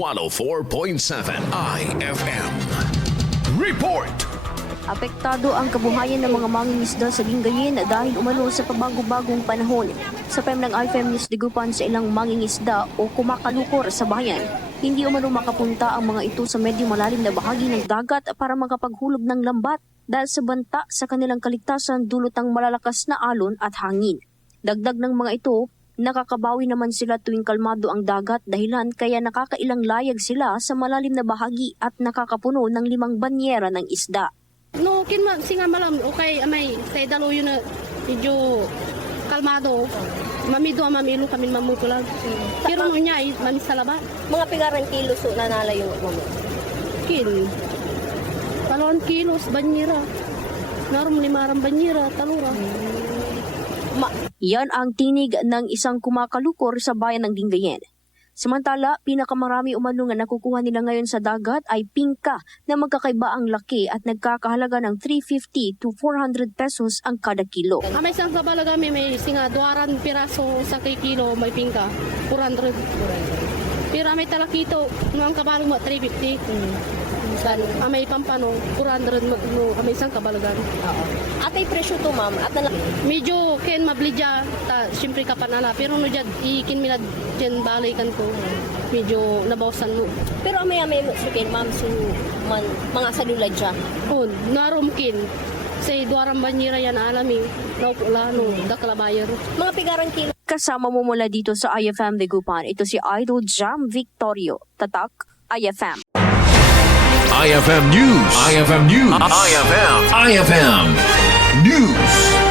104.7 IFM. Report! Apektado ang kabuhayan ng mga mangingisda sa Lingayen dahil umano sa pabago-bagong panahon. Sa PM ng IFM News Digupan sa ilang mangingisda o kumakalukor sa bayan, hindi umano makapunta ang mga ito sa medyo malalim na bahagi ng dagat para makapaghulog ng lambat dahil sa banta sa kanilang kaligtasan dulot ng malalakas na alon at hangin. Dagdag ng mga ito, nakakabawi naman sila tuwing kalmado ang dagat dahilan kaya nakakailang layag sila sa malalim na bahagi at nakakapuno ng 5 banyera ng isda. No, singa malam, okay, amay, say daluyo na medyo kalmado. Mamido mamilu kami mamutulag. Pero no niya, mami sa laba. Mga pigarang kilo so nanalayo mo. Kilo. 2 kilos, banyera. Narum 5 banyera, talura. Yan ang tinig ng isang kumakalukor sa bayan ng Lingayen. Samantala, pinakamarami umano nga nakukuha nila ngayon sa dagat ay pingka na magkakaiba ang laki at nagkakahalaga ng 350 to 400 pesos ang kada kilo. Amay sang kabalaga may singa 200 piraso sa kilo may pingka, 400. Pero amay talakito, no ang kabalo mo 350. Amay pampano, 400 no amay sang kabalagan. Oo. Atay presyo to ma'am at Medyo ken mablidya ta siyempre kapanala pero no jad ikin milad jen balikan ko. Medyo nabawasan mo. pero amay mo sukin ma'am so man mga sadulad siya. On narumkin say duarang banyera yan alami naupula no daklabayer. Mga pigarang kilo Kasama mo mula dito sa IFM Digupan, ito si Idol Jam Victorio. Tatak, IFM. IFM News. IFM News. IFM News.